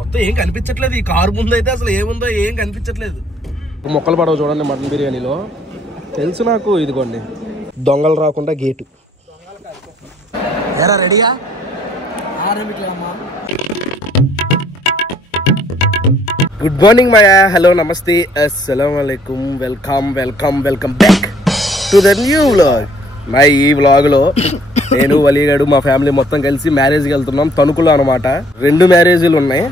మొత్తం ఏం కనిపించట్లేదు. ఈ కారు ముందు అయితే అసలు ఏముందో ఏం కనిపించట్లేదు. మొక్కలు పడవ చూడండి మటన్ బిర్యానీలో. తెలుసు నాకు. ఇదిగోండి దొంగలు రాకుండా గేటు. ఎరా రెడీగా? గుడ్ మార్నింగ్ మాయా. హలో, నమస్తే, అస్సలం వాలేకుమ్. Welcome back to the new vlog. మా ఈ వ్లాగ్ లో నేను వలీగాడు మా ఫ్యామిలీ మొత్తం కలిసి మ్యారేజ్కి వెళ్తున్నాం. తణుకులో అనమాట. 2 మ్యారేజ్లు ఉన్నాయి.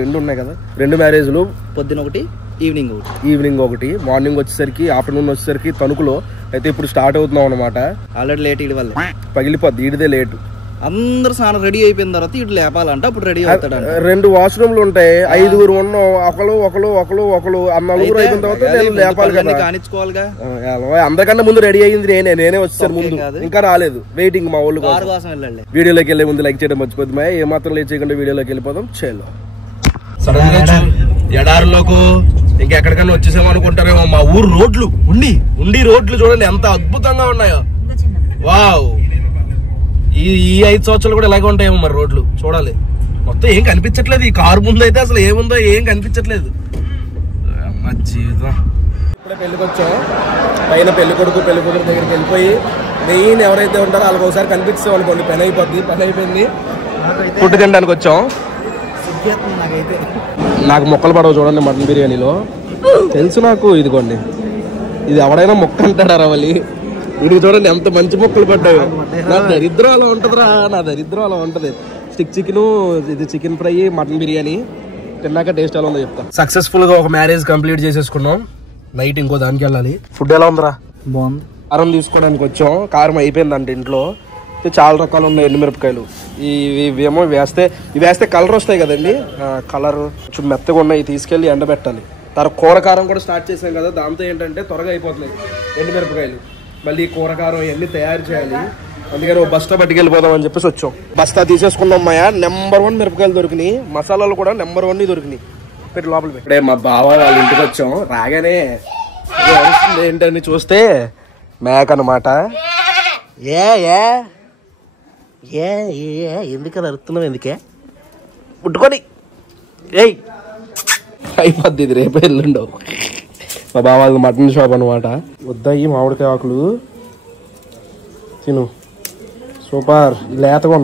రెండు ఉన్నాయి కదా. 2 మ్యారేజ్లు. పొద్దున ఒకటి, ఈవినింగ్ ఒకటి. మార్నింగ్ వచ్చేసరికి, ఆఫ్టర్నూన్ వచ్చేసరికి తణుకులో. అయితే ఇప్పుడు స్టార్ట్ అవుతున్నాం అనమాట. ఆల్రెడీ లేట్ ఇడి వల్ల పగిలిపోద్ది. ఈడిదే లేటు. అందరు స్నానం రెడీ అయిపోయిన తర్వాత ఇటు లేపాలంటే అప్పుడు రెడీ అవుతాడు. 2 వాష్రూమ్లు ఉంటాయి. 5 ఉన్నాం. ఒకళ్ళు 4 అయిపోయిన తర్వాత నేను లేపాలి కదా, కానిచ్చుకోవాలిగా. అందరికన్నా ముందు రెడీ అయ్యింది నేనే వచ్చేసాను ముందు. ఇంకా రాలేదు, వెయిటింగ్ మా వాళ్ళు. వీడియోలోకి వెళ్ళే ముందు లైక్ చేయడం మర్చిపోద్ది. ఏ మాత్రం లేట్ చేయకుండా వీడియోలోకి వెళ్ళిపోదాం. చేలో సడన్ గా ఎడారిలోకి ఇంకెక్కడికన్నా వచ్చేసాము అనుకుంటారేమో. మా ఊరు రోడ్లు ఉండి రోడ్లు చూడండి ఎంత అద్భుతంగా ఉన్నాయో. వావ్. ఈ 5 సంవత్సరాలు కూడా ఇలాగే ఉంటాయేమో మరి రోడ్లు. చూడాలి. మొత్తం ఏం కనిపించట్లేదు. ఈ కారు ముందు అయితే అసలు ఏముందో ఏం కనిపించట్లేదు. జీవితం. ఇప్పుడే పెళ్లికి వచ్చాం. పైన పెళ్లి కొడుకు పెళ్లి కూతురు దగ్గరికి వెళ్ళిపోయి మెయిన్ ఎవరైతే ఉంటారో వాళ్ళకి ఒకసారి కనిపిస్తాం అనుకోండి. పని అయిపోయింది. ఫుడ్ తినడానికి వచ్చాం. నాకు మొక్కలు పడవ చూడండి మటన్ బిర్యానీలో. తెలుసు నాకు. ఇదిగోండి. ఇది ఎవడైనా మొక్క అంటాడా రవలి. వీడికి చూడండి ఎంత మంచి మొక్కలు పడ్డాయో. నా దరిద్రం అలా ఉంటది. స్టిక్ చికెన్, ఇది చికెన్ ఫ్రై, మటన్ బిర్యానీ తిన్నాక టేస్ట్ ఎలా ఉందో చెప్తా. సక్సెస్ఫుల్ గా ఒక మ్యారేజ్ కంప్లీట్ చేసేసుకున్నాం. నైట్ ఇంకో దానికి వెళ్ళాలి. ఫుడ్ ఎలా ఉందిరా? బాగుంది. కారం తీసుకోవడానికి వచ్చాం. కారం అయిపోయిందంటే ఇంట్లో. చాలా రకాలు ఉన్నాయి. ఎండుమిరపకాయలు ఇవేమో వేస్తే కలర్ వస్తాయి కదండి. కలర్ కొంచెం మెత్తగా ఉన్నాయి. తీసుకెళ్లి ఎండబెట్టాలి. తర్వాత కూరకారం కూడా స్టార్ట్ చేసాం కదా. దాంతో ఏంటంటే త్వరగా అయిపోతున్నాయి ఎండుమిరపకాయలు. మళ్ళీ కూరకారం ఇవన్నీ తయారు చేయాలి. అందుకని బస్తా పట్టుకెళ్ళిపోదాం అని చెప్పేసి వచ్చాం. బస్తా తీసేసుకున్నాం. మాయా నెంబర్ 1 మిరపకాయలు దొరికినాయి. మసాలాలు కూడా నెంబర్ 1 దొరికినాయి. పెట్టి లోపల ఇప్పుడే మా బావ వాళ్ళ ఇంటికి వచ్చాం. రాగానే ఏంటని చూస్తే మేక అనమాట. ఎందుకని అరుతున్నావు? ఎందుకే పుట్టుకొని అయిపోద్ది. ఇది రేపు ఎల్లుండవు. మా బావ మటన్ షాప్ అనమాట. వద్దాయి మామిడికాయ ఆకులు తిను. సూపర్. ఈ లేతగా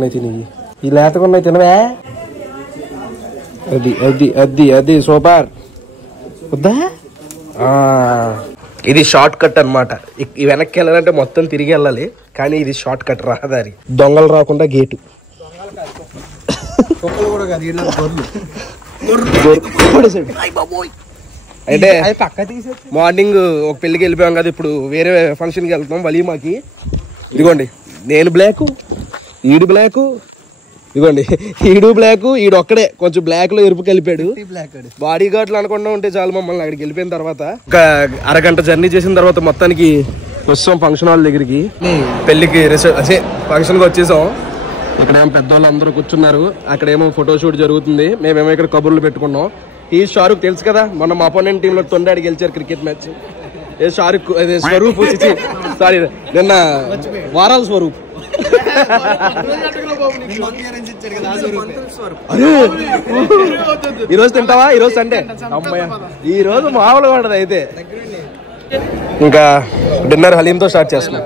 ఉన్నాయి తినవే. అది సూపర్. వద్దా? ఇది షార్ట్ కట్ అనమాట. ఈ వెనక్కి వెళ్ళాలంటే మొత్తం తిరిగి వెళ్ళాలి. కానీ ఇది షార్ట్ కట్ రహదారి. దొంగలు రాకుండా గేటు. అంటే మార్నింగ్ ఒక పెళ్లికి వెళ్ళిపోయాం కదా. ఇప్పుడు వేరే ఫంక్షన్కి వెళ్తాం వలీమాకి. ఇదిగోండి నేను బ్లాక్, ఈడు బ్లాక్. ఇదిగోండి ఈడు బ్లాక్, ఈడు ఒక్కడే కొంచెం బ్లాక్ లో ఎరుపు కలిపాడు. బాడీ గార్డ్లు అనుకుండా ఉంటే చాలు మమ్మల్ని. అక్కడికి వెళ్ళిపోయిన తర్వాత ఒక అరగంట జర్నీ చేసిన తర్వాత మొత్తానికి వస్తాం ఫంక్షన్ హాల్ దగ్గరికి. పెళ్లికి ఫంక్షన్ కి వచ్చేసాం. ఇక్కడేమో పెద్దవాళ్ళు అందరూ కూర్చున్నారు. అక్కడేమో ఫోటోషూట్ జరుగుతుంది. మేమేమో ఇక్కడ కబుర్లు పెట్టుకున్నాం. ఈ షారుఖ్ తెలుసు కదా, మొన్న మా అపోనెంట్ టీంలో తొండాడి గెలిచారు cricket match. Shahrukh Swaroop sorry నిన్న వారాల స్వరూప్. ఈరోజు తింటావా? ఈరోజు సండే. అమ్మాయి ఈరోజు మామూలుగా ఉండదు. అయితే ఇంకా డిన్నర్ హలీంతో స్టార్ట్ చేస్తున్నాం.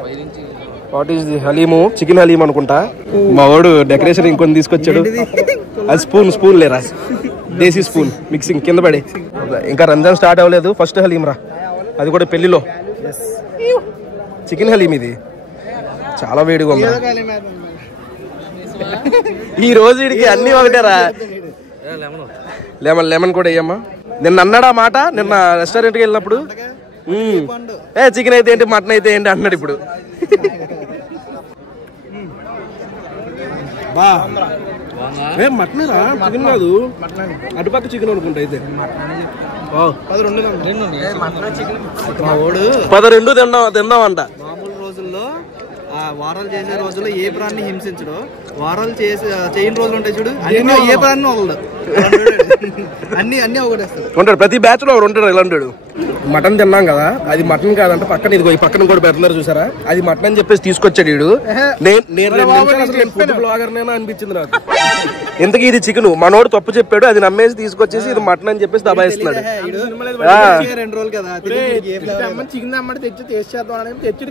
What is the haleem? Chicken haleem అనుకుంటా. మా వాడు డెకరేషన్ ఇంకొని తీసుకొచ్చాడు. అది స్పూన్ లేరా, దేశీ స్పూన్ మిక్సింగ్ కింద పడి. ఇంకా రంజాన్ స్టార్ట్ అవ్వలేదు. ఫస్ట్ హలీం రా, అది కూడా పెళ్లిలో. చికెన్ హలీం ఇది చాలా వేడిగా ఉంది. ఈ రోజు వీడికి అన్ని ఒకటేరా. లెమన్ కూడా వేయమ్మా. నిన్న అన్నాడా మాట. నిన్న రెస్టారెంట్కి వెళ్ళినప్పుడు చికెన్ అయితే ఏంటి, మటన్ అయితే ఏంటి అన్నాడు. ఇప్పుడు మటన్ రా, చికెన్ కాదు. అటుపక్క చికెన్ అనుకుంటా. అయితే 12 తిందామంట. మామూలు రోజుల్లో వారాలు చేసే రోజుల్లో ఏ ప్రాణి హింసించడు. వారాలు చేయని రోజులు ఉంటాయి చూడు, అన్ని ఏ ప్రాణి వదలడు. అన్ని ఒకటేస్తాడు. ప్రతి బ్యాచ్ లో ఉంటాడు ఇలా ఉంటాడు. మటన్ తిన్నాం కదా, అది మటన్ కాదంట. పక్కన ఇదిగో ఈ పక్కన కూడా పెడుతున్నారు చూసారా, అది మటన్ అని చెప్పేసి తీసుకొచ్చాడు వీడు. నేను 2 నిమిషాలు అసలు ఫుడ్ బ్లాగర్ నేనా అనిపించింది నాకు. ఇంతకీ ఇది చికెన్, మనోడు తప్పు చెప్పాడు, అది నమ్మేసి తీసుకొచ్చేసి ఇది మటన్ అని చెప్పేసి దబాయిస్తున్నాడు. 2 రోజులు కదా చికెన్ అమ్మడి తెచ్చి టేస్ట్ చేద్దాం తెచ్చి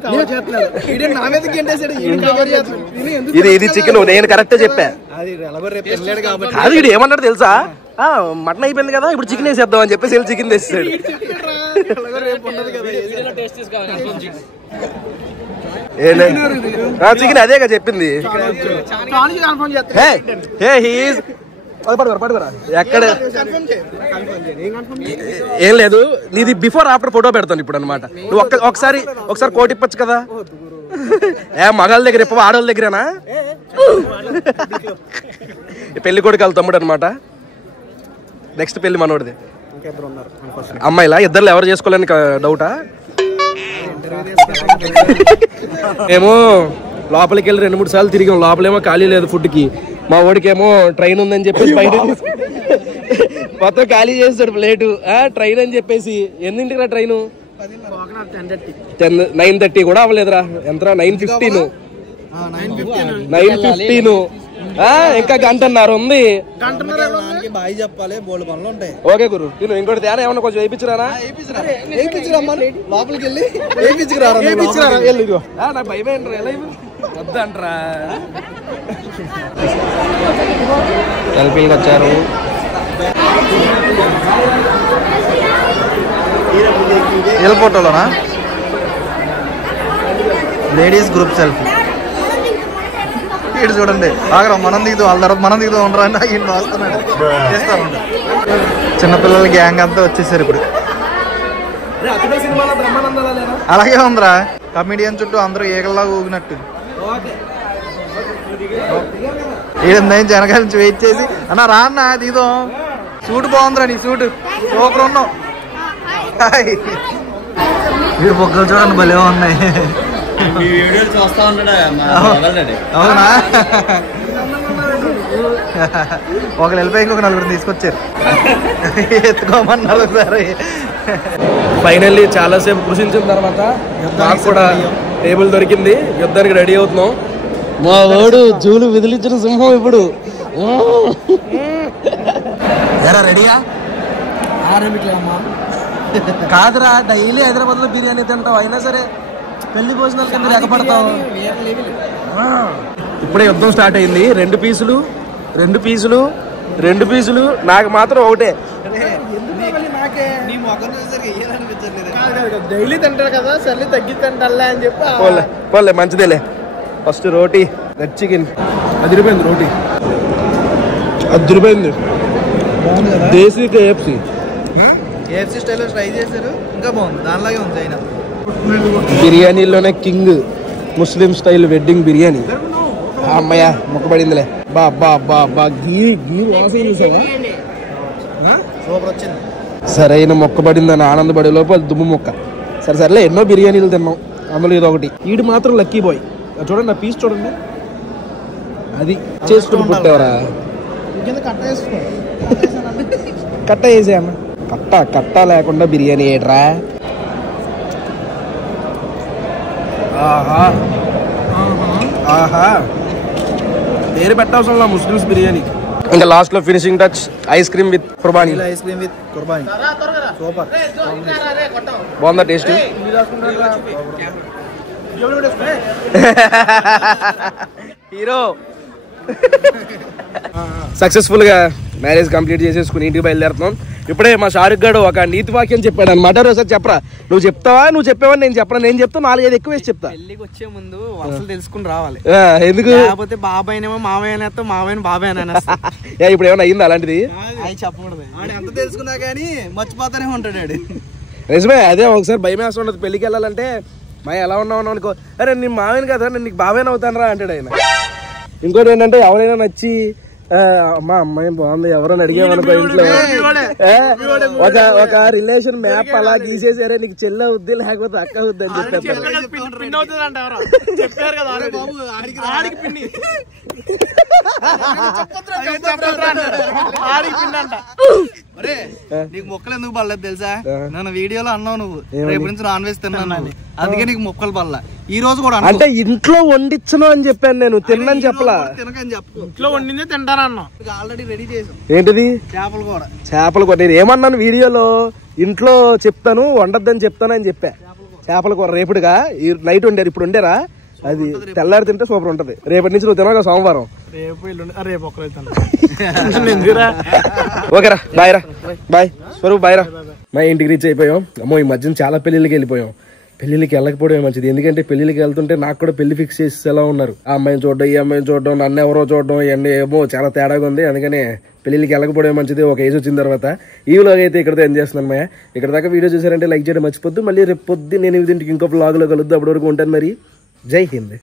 ఇది చికెన్, నేను కరెక్ట్ చెప్పా. అది వీడు ఏమన్నాడు తెలుసా, మటన్ అయిపోయింది కదా ఇప్పుడు చికెన్ వేసేద్దాం అని చెప్పేసి వెళ్ళి చికెన్ తెచ్చాడు. చికెన్ అదేగా చెప్పింది. ఎక్కడ ఏం లేదు, నీది బిఫోర్ ఆఫ్టర్ ఫోటో పెడతాను ఇప్పుడు అనమాట. నువ్వు ఒకసారి కోటి ఇప్పచ్చు కదా. మగాళ్ళ దగ్గర ఇప్ప, ఆడవాళ్ళ దగ్గరేనా? పెళ్లి కొడుకు వాళ్ళ తమ్ముడు అనమాట. నెక్స్ట్ పెళ్లి మనోడిది. అమ్మాయిలా ఇద్దరు ఎవరు చేసుకోలేని డౌటా? ఏమో లోపలికి వెళ్ళి 2-3 సార్లు తిరిగాం. లోపలేమో ఖాళీ లేదు ఫుడ్ కి. మా ఓడికేమో ట్రైన్ ఉందని చెప్పేసి బయట మొత్తం ఖాళీ చేస్తాడు ప్లేటు. ట్రైన్ అని చెప్పేసి ఎన్నింటికి రా ట్రైన్? 9:30 కూడా అవ్వలేదురా. ఎంతరా? 9:15. ఇంకా 1:30 ఉంది. ఓకే గురు, ఇంకోటి తేడా ఏమన్నా కొంచెం వేయించరానా? లోపలికి వెళ్ళి నాకు భయమే వద్దంటరా. సెల్ఫీలకు వచ్చారు. ఫోటోలోనా లేడీస్ గ్రూప్ సెల్ఫీ. ఇటు చూడండి, ఆగరా మనం దిగుతూ వాళ్ళ తర్వాత మనం దిగుతూ ఉండరా అని ఈయన రాస్తున్నాడు. చేస్తారు చిన్నపిల్లల గ్యాంగ్ అంతా వచ్చేసారు ఇప్పుడు. అలాగే ఉందిరా, కమిడియన్ చుట్టూ అందరూ ఏకల్లాగా ఊగినట్టు. ఏడుందని జనగాల నుంచి వెయిట్ చేసి అన్న రా అన్న దిగుదాం. సూట్ బాగుందిరా, నీ సూట్ సూపర్ ఉన్నావు. వీడు బొక్కలు చూడండి భలే ఉన్నాయి. అవునా? ఒకరు వెళ్ళిపోయి ఇంకొక 4 తీసుకొచ్చారు, ఎత్తుకోమన్నారు సరే. ఫైనల్లీ చాలాసేపు కృషించిన తర్వాత మాకు కూడా టేబుల్ దొరికింది. యుద్ధానికి రెడీ అవుతున్నాం. మా వాడు జూలు విదిలించిన సింహం ఇప్పుడు. రెడీయా? కాదురా, డైలీ హైదరాబాద్ లో బిర్యానీ తింటావు, అయినా సరే పెళ్లి భోజనాల కింద ఎగపడతావు. ఇప్పుడే యుద్ధం స్టార్ట్ అయింది. 2 పీసులు నాకు మాత్రం ఒకటే. డైలీ తింటారు కదా, సర్లే తగ్గి తింటాలే అని చెప్పి పోలే మంచిదేలే. ఫస్ట్ రోటీ, రెడ్ చికెన్ అదిరిపోయింది. రోటీ అదిరిపోయింది. దేశీ KFC స్టైల్లో ట్రై చేశారు, ఇంకా బాగుంది. దానిలాగే ఉంది చైనా బిర్యానీలోనే కింగ్. ముస్లిం స్టైల్ వెడ్డింగ్ బిర్యానీ. అమ్మయ్య మొక్కబడిందిలే. సూపర్ వచ్చింది. సరైన మొక్కబడిందని ఆనందపడే లోపు అది దుమ్ము మొక్క. సరేలే, ఎన్నో బిర్యానీలు తిన్నాం, అందులో ఇది ఒకటి. వీడు మాత్రం లక్కీ బాయ్. చూడండి, నా పీస్ చూడండి, అది చేసుకుని పుట్టేవరా. కట్ట వేసేయమ్మ. కట్ట లేకుండా బిర్యానీ ఏట్రా. ఆహా పేరు పెట్టవసరం ముస్లిమ్స్ బిర్యానీ. ఇంకా లాస్ట్ లో finishing touch ice cream with qurbani. Super బాగుందా టేస్ట్? హీరో సక్సెస్ఫుల్ గా మ్యారేజ్ కంప్లీట్ చేసేసుకుని ఇంటికి బయలుదేరుతున్నాం. ఇప్పుడే మా షారుఖ్ గారు ఒక నీతి వాక్యం చెప్పాడు అనమాట. ఒకసారి చెప్పరా? నువ్వు చెప్తావా? నువ్వు చెప్పావని నేను చెప్పరా? నేను చెప్తా 4-5 ఎక్కువ వేసి చెప్తా. పెళ్లికి వచ్చే ముందు అసలు తెలుసుకుని రావాలి. ఎందుకు? లేకపోతే బాబాయ్నేమో మామయ్య బాబాయ్ బాబాయ్ అని ఇప్పుడు ఏమైనా అయింది అలాంటిది? అవి చెప్పకూడదు. ఎంత తెలుసుకున్నా కానీ మర్చిపోతానే ఉంటాడు. నిజమే, అదే ఒకసారి భయం వేస్తూ ఉండదు. పెళ్లికి వెళ్ళాలంటే మా ఎలా ఉన్నావు అనుకో, అరే నేను మావేను కదా, నేను నీకు బాబాయ్ అవుతాను రా అంటాడు ఆయన. ఇంకోటి ఏంటంటే ఎవరైనా నచ్చి అమ్మా అమ్మాయి బాగుంది ఎవరైనా అడిగామనుకో ఇంట్లో, ఒక రిలేషన్ మ్యాప్ అలా గీసేసారే నీకు చెల్లి అవుద్ది లేకపోతే అక్క అవుద్ది అని చెప్పారు. నీకు మొక్కలు ఎందుకు పడలేదు తెలుసా? నన్ను వీడియోలో అన్నావు నువ్వు రేపు నుంచి నాన్ వెజ్ తిన్నాను, అందుకే నీకు మొక్కలు పడలా. ఈ రోజు కూడా అంటే ఇంట్లో వండించను అని చెప్పాను, నేను తిన్నాను చెప్పలా. తినకని చెప్పు, ఇంట్లో వండిందే తింటానన్నా. ఆల్రెడీ రెడీ చేసాం. ఏంటిది? చేపలు కూడా. చేపల కూర. నేను ఏమన్నాను వీడియోలో, ఇంట్లో చెప్తాను వండొద్దని చెప్తాను అని చెప్పా. చేపల కూర రేపుడుగా నైట్ వండారు, ఇప్పుడు వండారా? అది తెల్లారి తింటే సూపర్ ఉంటది. రేపటి నుంచి నువ్వు తినగా సోమవారం. రేపు ఓకేరా, బాయ్ రా. బాయ్ స్వరూప్, బాయ్ రా. మా ఇంటికి రీచ్ అయిపోయాం. అమ్మో ఈ మధ్యన చాలా పెళ్లిళ్ళకి వెళ్ళిపోయాం. పెళ్లిళ్ళకి వెళ్ళకపోవడం మంచిది, ఎందుకంటే పెళ్లిళ్ళకి వెళ్తుంటే నాకు కూడా పెళ్లి ఫిక్స్ చేసి ఎలా ఉన్నారు. ఆ అమ్మాయిని చూడడం, ఈ అమ్మాయిని చూడడం, నన్ను ఎవరో చూడడం, ఇవన్నీ ఏమో చాలా తేడాగా ఉంది. అందుకని పెళ్లిళ్ళకి వెళ్ళకపోవడం మంచిది. ఒక ఏజ్ వచ్చిన తర్వాత ఈ వ్లాగ్ అయితే ఇక్కడతో ఎంజాయ్ చేస్తున్నాను. మా ఇక్కడ దాకా వీడియో చూసారంటే లైక్ చేయడం మర్చిపోద్దు. మళ్ళీ రేపు పొద్దు నేను ఇంటికి ఇంకో వ్లాగ్ లో కలుద్దాం. అప్పటి వరకు ఉంటాను మరి. జై హింద్.